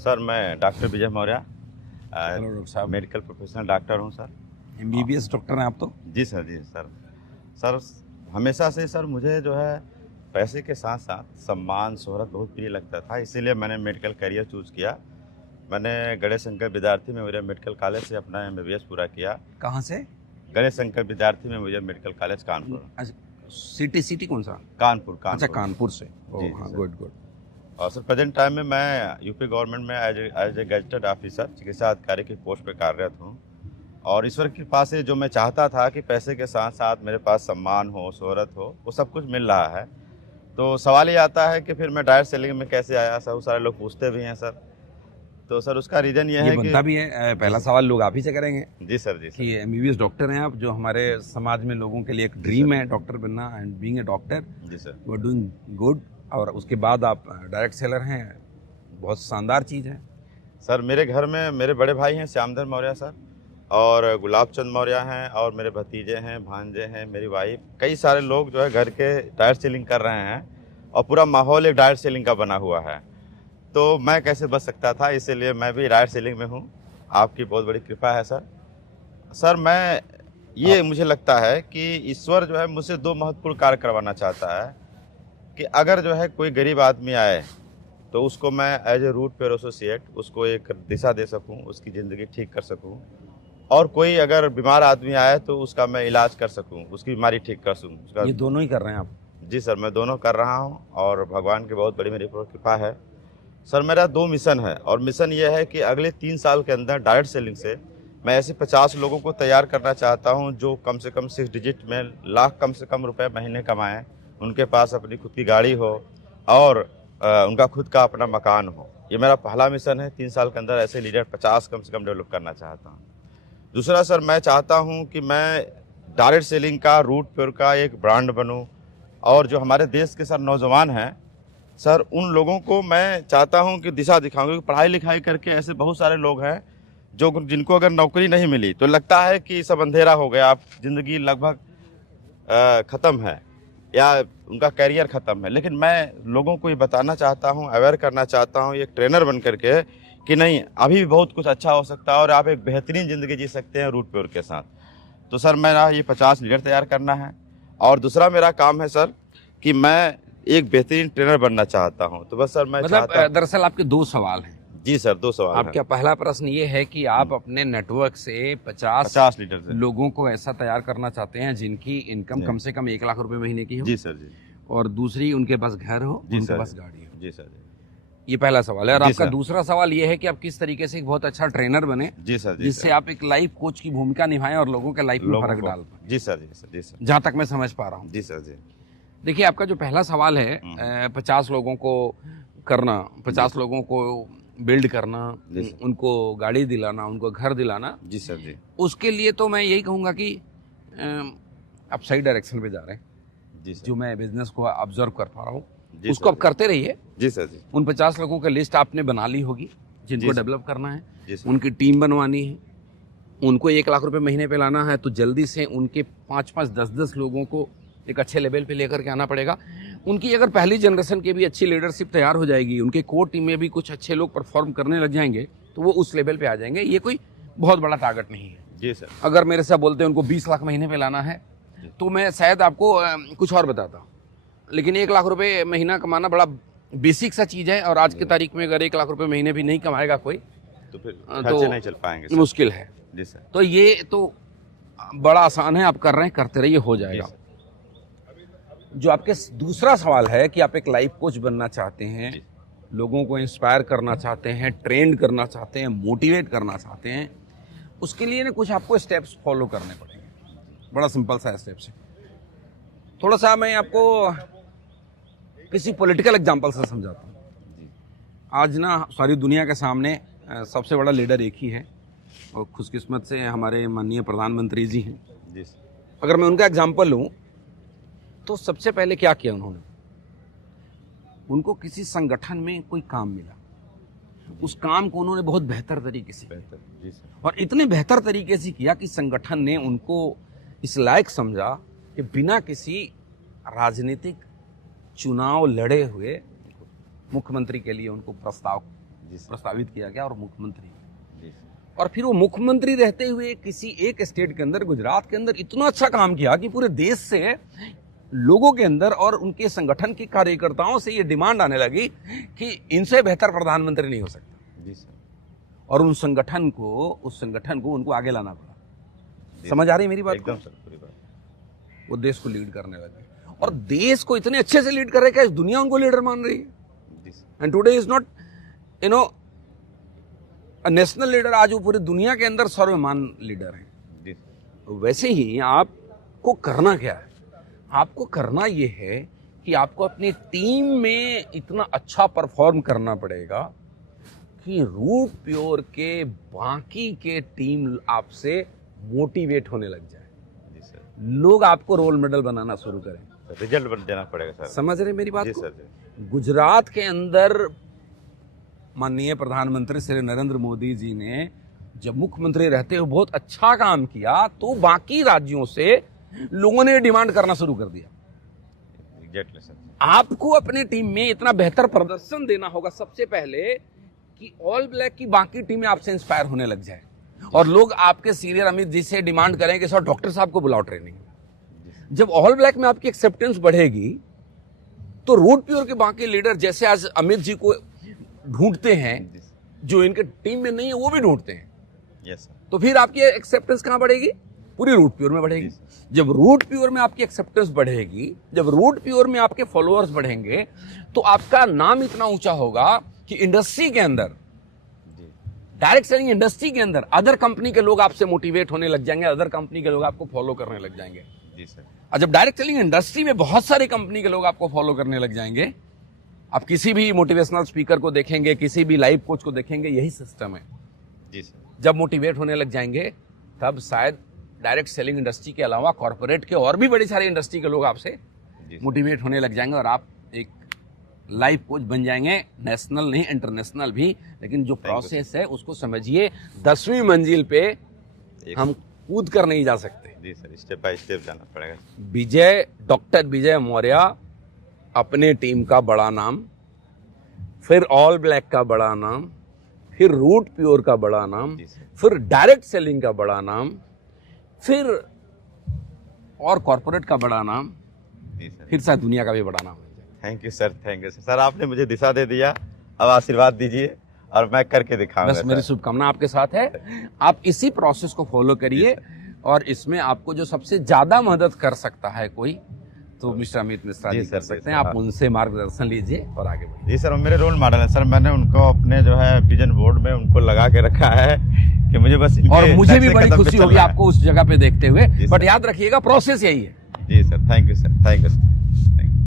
Sir मैं doctor Vijay Maurya hello doctor साहब। Medical professional doctor हूँ सर। एमबीबीएस डॉक्टर हैं आप तो? जी सर, जी सर। सर हमेशा से सर मुझे जो है पैसे के साथ साथ सम्मान शोहरत बहुत प्रिय लगता था, इसीलिए मैंने मेडिकल करियर चूज़ किया। मैंने गणेश शंकर विद्यार्थी मेमोरियल मेडिकल कॉलेज से अपना एमबीबीएस पूरा किया। कहाँ से? गणेश शंकर विद्यार्थी मेमोरियल मेडिकल कॉलेज कानपुर। अच्छा, सिटी कौन सा? कानपुर अच्छा, कानपुर। कानपुर से। जी, हाँ, सर। Good good. और सर प्रेजेंट टाइम में मैं यूपी गवर्नमेंट में एज ए गेजेटेड ऑफिसर चिकित्सा अधिकारी की पोस्ट पे कार्यरत हूँ। और ईश्वर की कृपा से जो मैं चाहता था कि पैसे के साथ साथ मेरे पास सम्मान हो, शोहरत हो, वो सब कुछ मिल रहा है। तो सवाल ये आता है कि फिर मैं डायरेक्ट सेलिंग में कैसे आया? सर सारे लोग पूछते भी हैं सर। तो सर उसका रीज़न ये है कि बनता भी है। पहला सवाल लोग आप ही से करेंगे जी सर, जी सर। कि एमबीबीएस डॉक्टर हैं आप, जो हमारे समाज में लोगों के लिए एक ड्रीम है डॉक्टर बनना एंड बीइंग ए डॉक्टर। जी sir. You are doing good. और उसके बाद आप डायरेक्ट सेलर हैं, बहुत शानदार चीज़ है। सर मेरे घर में मेरे बड़े भाई हैं श्यामधर मौर्य सर, और गुलाब चंद मौर्य हैं, और मेरे भतीजे हैं, भांजे हैं, मेरी वाइफ, कई सारे लोग जो है घर के डायरेक्ट सेलिंग कर रहे हैं, और पूरा माहौल एक डायरेक्ट सेलिंग का बना हुआ है। तो मैं कैसे बच सकता था, इसीलिए मैं भी डायरेक्ट सेलिंग में हूँ। आपकी बहुत बड़ी कृपा है सर। सर मैं ये मुझे लगता है कि ईश्वर जो है मुझसे दो महत्वपूर्ण कार्य करवाना चाहता है कि अगर जो है कोई गरीब आदमी आए तो उसको मैं as a root pair associate उसको एक दिशा दे सकूं, उसकी ज़िंदगी ठीक कर सकूं। और कोई अगर बीमार आदमी आए तो उसका मैं इलाज कर सकूं, उसकी बीमारी ठीक कर सकूं उसका। ये दोनों ही कर रहे हैं आप? जी सर, मैं दोनों कर रहा हूं, और भगवान की बहुत बड़ी मेरी पर कृपा है। सर मेरा 2 मिशन है, और मिशन ये है कि अगले 3 साल के अंदर डायरेक्ट सेलिंग से मैं ऐसे 50 लोगों को तैयार करना चाहता हूँ जो कम से कम 6 डिजिट में लाख कम से कम रुपए महीने कमाएँ, उनके पास अपनी खुद की गाड़ी हो, और उनका खुद का अपना मकान हो। ये मेरा पहला मिशन है। 3 साल के अंदर ऐसे लीडर 50 कम से कम डेवलप करना चाहता हूँ। दूसरा सर मैं चाहता हूँ कि मैं डायरेक्ट सेलिंग का, रूट पेयर का एक ब्रांड बनूँ, और जो हमारे देश के सर नौजवान हैं सर, उन लोगों को मैं चाहता हूं कि दिशा दिखाऊं। क्योंकि पढ़ाई लिखाई करके ऐसे बहुत सारे लोग हैं जो जिनको अगर नौकरी नहीं मिली तो लगता है कि सब अंधेरा हो गया, आप जिंदगी लगभग ख़त्म है, या उनका कैरियर ख़त्म है। लेकिन मैं लोगों को ये बताना चाहता हूं, अवेयर करना चाहता हूं, एक ट्रेनर बन करके, कि नहीं, अभी भी बहुत कुछ अच्छा हो सकता है और आप एक बेहतरीन ज़िंदगी जी सकते हैं रूट पेयर के साथ। तो सर मेरा ये 50 लीडर तैयार करना है। और दूसरा मेरा काम है सर कि मैं एक बेहतरीन ट्रेनर बनना चाहता हूं। तो बस सर मैं दरअसल आपके 2 सवाल हैं। जी सर, 2 सवाल हैं। आपका पहला प्रश्न ये है कि आप अपने नेटवर्क से 50 लीटर से लोगों को ऐसा तैयार करना चाहते हैं जिनकी इनकम कम से कम 1 लाख रुपए महीने की हो। जी सर, जी। और दूसरी, उनके पास घर हो, उनके पास गाड़ी हो। जी सर। ये पहला सवाल है। और आपका दूसरा सवाल ये है कि आप किस तरीके से एक बहुत अच्छा ट्रेनर बने, जी सर, जिससे आप एक लाइफ कोच की भूमिका निभाएं और लोगों के लाइफ में फर्क डाल पाएं। जी सर, जी सर, जी सर, जहां तक मैं समझ पा रहा हूँ। जी सर, जी। देखिए, आपका जो पहला सवाल है 50 लोगों को करना, 50 लोगों को बिल्ड करना, उनको गाड़ी दिलाना, उनको घर दिलाना। जी सर, जी। उसके लिए तो मैं यही कहूँगा कि आप सही डायरेक्शन पे जा रहे हैं। जी सर। जो मैं बिजनेस को ऑब्जर्व कर पा रहा हूँ उसको आप करते रहिए। जी सर, जी। उन 50 लोगों की लिस्ट आपने बना ली होगी जिनको डेवलप करना है, जी सर। उनकी टीम बनवानी है, उनको 1 लाख रुपए महीने पे लाना है, तो जल्दी से उनके 5-5, 10-10 लोगों को एक अच्छे लेवल पे लेकर के आना पड़ेगा। उनकी अगर पहली जनरेशन की भी अच्छी लीडरशिप तैयार हो जाएगी, उनके कोर टीम में भी कुछ अच्छे लोग परफॉर्म करने लग जाएंगे, तो वो उस लेवल पे आ जाएंगे। ये कोई बहुत बड़ा टारगेट नहीं है। जी सर। अगर मेरे से बोलते हैं उनको 20 लाख महीने पे लाना है, तो मैं शायद आपको कुछ और बताता। लेकिन 1 लाख रुपए महीना कमाना बड़ा बेसिक सा चीज़ है, और आज की तारीख में अगर 1 लाख रुपए महीने भी नहीं कमाएगा कोई, तो फिर खर्चे नहीं चल पाएंगे। मुश्किल है। जी सर। तो ये तो बड़ा आसान है, आप कर रहे हैं, करते रहिए, हो जाएगा। जो आपके दूसरा सवाल है कि आप एक लाइफ कोच बनना चाहते हैं, लोगों को इंस्पायर करना चाहते हैं, ट्रेंड करना चाहते हैं, मोटिवेट करना चाहते हैं, उसके लिए ना कुछ आपको स्टेप्स फॉलो करने पड़ेंगे। बड़ा सिंपल सा स्टेप्स है। थोड़ा सा मैं आपको किसी पॉलिटिकल एग्जांपल से समझाता हूँ। आज ना सारी दुनिया के सामने सबसे बड़ा लीडर एक ही है, और खुशकिस्मत से हमारे माननीय प्रधानमंत्री जी हैं। जी सर। अगर मैं उनका एग्जांपल लूँ तो सबसे पहले क्या किया उन्होंने? उनको किसी संगठन में कोई काम मिला, उस काम को उन्होंने बहुत बेहतर तरीके से किया, जी सर, और इतने बेहतर तरीके से किया कि संगठन ने उनको इस लायक समझा कि बिना किसी राजनीतिक चुनाव लड़े हुए मुख्यमंत्री के लिए उनको प्रस्ताव जी सर। प्रस्तावित किया गया और मुख्यमंत्री। जी सर। और फिर वो मुख्यमंत्री रहते हुए किसी एक स्टेट के अंदर, गुजरात के अंदर, इतना अच्छा काम किया कि पूरे देश से लोगों के अंदर और उनके संगठन के कार्यकर्ताओं से ये डिमांड आने लगी कि इनसे बेहतर प्रधानमंत्री नहीं हो सकता। जी सर। और उस संगठन को उनको आगे लाना पड़ा। समझ आ रही है मेरी बात? एकदम सर, पूरी बात। वो देश को लीड करने लगे और देश को इतने अच्छे से लीड कर रहे हैं, दुनिया उनको लीडर मान रही है। जी sir. And today is not national leader, आज वो पूरी दुनिया के अंदर सर्वमान लीडर हैं। जी सर। तो वैसे ही आपको करना क्या है? आपको करना ये है कि आपको अपनी टीम में इतना अच्छा परफॉर्म करना पड़ेगा कि रूट प्योर के बाकी के टीम आपसे मोटिवेट होने लग जाए। जी सर। लोग आपको रोल मॉडल बनाना शुरू करें। रिजल्ट देना पड़ेगा सर। समझ रहे मेरी बात जी को? सर। जी। गुजरात के अंदर माननीय प्रधानमंत्री श्री नरेंद्र मोदी जी ने जब मुख्यमंत्री रहते हुए बहुत अच्छा काम किया, तो बाकी राज्यों से लोगों ने डिमांड करना शुरू कर दिया। Exactly sir. आपको अपने टीम में इतना बेहतर प्रदर्शन देना होगा सबसे पहले कि ऑल ब्लैक की बाकी टीमें आपसे इंस्पायर होने लग जाए और लोग आपके सीनियर अमित जी से डिमांड करें कि सर डॉक्टर साहब को बुलाओ ट्रेनिंग। जब ऑल ब्लैक में आपकी एक्सेप्टेंस बढ़ेगी तो रूट प्योर के बाकी लीडर जैसे आज अमित जी को ढूंढते हैं, जो इनके टीम में नहीं है वो भी ढूंढते हैं। Yes sir. तो फिर आपकी एक्सेप्टेंस कहां बढ़ेगी? पूरी रूट प्योर में बढ़ेगी। जब रूट प्योर में आपकी एक्सेप्टेंस बढ़ेगी, जब रूट प्योर में आपके फॉलोअर्स बढ़ेंगे, तो आपका नाम इतना ऊंचा होगा कि इंडस्ट्री के अंदर, डायरेक्ट सेलिंग इंडस्ट्री के अंदर अदर कंपनी के लोग आपसे मोटिवेट होने लग जाएंगे, अदर कंपनी के लोग आपको फॉलो करने लग जाएंगे। जी सर। और जब डायरेक्ट सेलिंग इंडस्ट्री में बहुत सारी कंपनी के लोग आपको फॉलो करने लग जाएंगे, आप किसी भी मोटिवेशनल स्पीकर को देखेंगे, किसी भी लाइफ कोच को देखेंगे, यही सिस्टम है। जी सर। जब मोटिवेट होने लग जाएंगे तब शायद डायरेक्ट सेलिंग इंडस्ट्री के अलावा कॉर्पोरेट के और भी बड़ी सारी इंडस्ट्री के लोग आपसे मोटिवेट होने लग जाएंगे और आप एक लाइफ कोच बन जाएंगे, नेशनल नहीं इंटरनेशनल भी। लेकिन जो प्रोसेस है उसको समझिए, 10वीं मंजिल पे हम कूद कर नहीं जा सकते। जी सर, स्टेप बाय स्टेप जाना पड़ेगा। डॉक्टर विजय मौर्य अपने टीम का बड़ा नाम, फिर ऑल ब्लैक का बड़ा नाम, फिर रूट प्योर का बड़ा नाम, फिर डायरेक्ट सेलिंग का बड़ा नाम, फिर और कॉर्पोरेट का बड़ा नाम, फिर शायद दुनिया का भी बड़ा नाम। Thank you sir, thank you sir. आपने मुझे दिशा दे दिया, अब आशीर्वाद दीजिए और मैं करके दिखाऊंगा। बस मेरी शुभकामना आपके साथ है। आप इसी प्रोसेस को फॉलो करिए और इसमें आपको जो सबसे ज्यादा मदद कर सकता है कोई, तो मिस्टर अमित मिश्रा जी कर सकते हैं। आप उनसे मार्गदर्शन लीजिए और आगे बढ़िए। जी सर, मेरे रोल मॉडल है सर। मैंने उनको अपने जो है विजन बोर्ड में उनको लगा के रखा है कि मुझे बस, और मुझे भी बड़ी खुशी होगी आपको उस जगह पे देखते हुए। बट याद रखिएगा प्रोसेस यही है। जी sir, thank you sir, thank you sir.